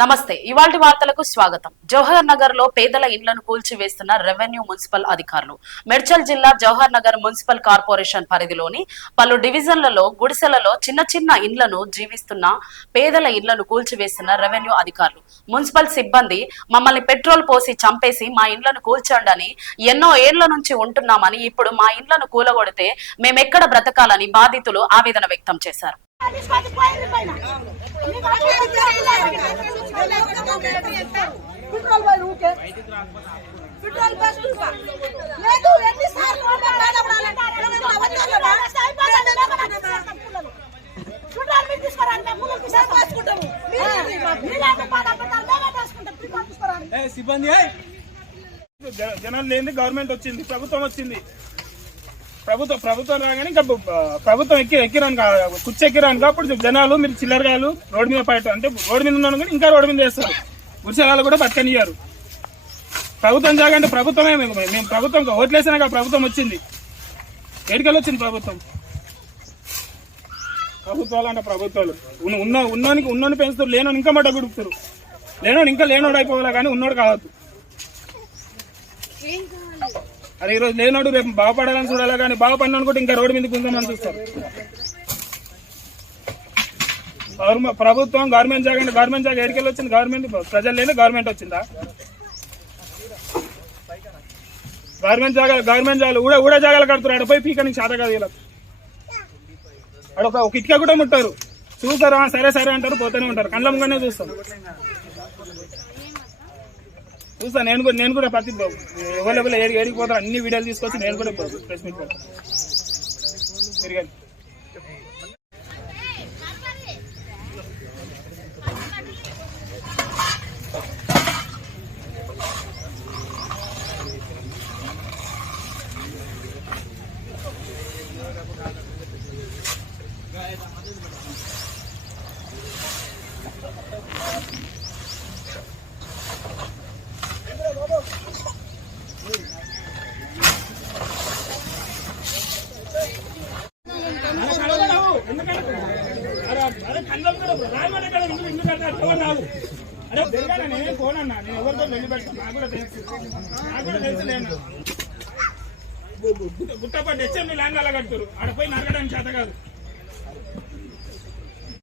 నమస్తే. ఇవాల్టి వార్తలకు స్వాగతం. జవహర్ నగర్ లో పేదల ఇళ్లను కూల్చివేస్తున్న రెవెన్యూ మున్సిపల్ అధికారులు. మేడ్చల్ జిల్లా జవహర్ నగర్ మున్సిపల్ కార్పొరేషన్ పరిధిలోని పలు డివిజన్లలో గుడిసెలలో చిన్న చిన్న ఇండ్లను జీవిస్తున్న పేదల ఇళ్లను కూల్చివేస్తున్న రెవెన్యూ అధికారులు. మున్సిపల్ సిబ్బంది మమ్మల్ని పెట్రోల్ పోసి చంపేసి మా ఇండ్లను కూల్చండి, ఎన్నో ఏళ్ల నుంచి ఉంటున్నామని, ఇప్పుడు మా ఇండ్లను కూలగొడితే మేమెక్కడ బ్రతకాలని బాధితులు ఆవేదన వ్యక్తం చేశారు. సిబ్బంది జనాలు లేని గవర్నమెంట్ వచ్చింది, ప్రభుత్వం వచ్చింది. ప్రభుత్వం రాగానే ఇంకా ప్రభుత్వం ఎక్కిరాను కుచ్చెక్కిరాను అప్పుడు జనాలు మీరు చిల్లరగాలు రోడ్డు మీద పడటం అంటే రోడ్డు మీద ఉన్నాను కానీ ఇంకా రోడ్డు మీద వేస్తారు. గుడిసెలు కూడా బతకనియ్యారు. ప్రభుత్వం జాగంటే ప్రభుత్వమే. మేము ప్రభుత్వం ఓట్లేసినాక ప్రభుత్వం వచ్చింది. ఎడికలు వచ్చింది ప్రభుత్వాలు అంటే ప్రభుత్వాలు ఉన్నోనికి పెంచుతారు, లేనోని ఇంకా మడ్డ గుడుపుతారు. లేనోడు ఇంకా లేనోడు అయిపోవాలి కానీ ఉన్నోడు కావద్దు. అరే ఈరోజు లేనోడు రేపు బాగుపడాలని చూడాలి కానీ బాగుపడిన అనుకుంటే ఇంకా రోడ్డు మీద గుంజమని చూస్తారు. ప్రభుత్వం గవర్నమెంట్ జాగా ఎడికెళ్ళి వచ్చింది. గవర్నమెంట్ ప్రజలు లేని గవర్నమెంట్ వచ్చిందా? గవర్నమెంట్ జాగాలు ఊడా జాగాలు కడుతున్నారు. ఆడ పోయి పీకనికి శాత కాదు వీళ్ళకి. ఆడ ఒక ఇటుక కూడా ముట్టారు. చూస్తారు, సరే అంటారు, పోతూనే ఉంటారు. కళ్ళ ముంగానే చూస్తాను. నేను కూడా ప్రతి ఎవరు ఏడిపోతారు అన్ని వీడియోలు తీసుకొచ్చి నేను కూడా ప్రెస్ మీట్ పెడతాను. తిరిగాను నేనే ఫోన్ అన్నా, నేను ఎవరితో వెళ్ళి పెడతాను. నాకు కూడా తెలుసు. గుట్టపట్టి హెచ్ఎండి ల్యాండ్ అలా కడుతున్నారు. ఆడ పోయి నరగడానికి చేత కాదు.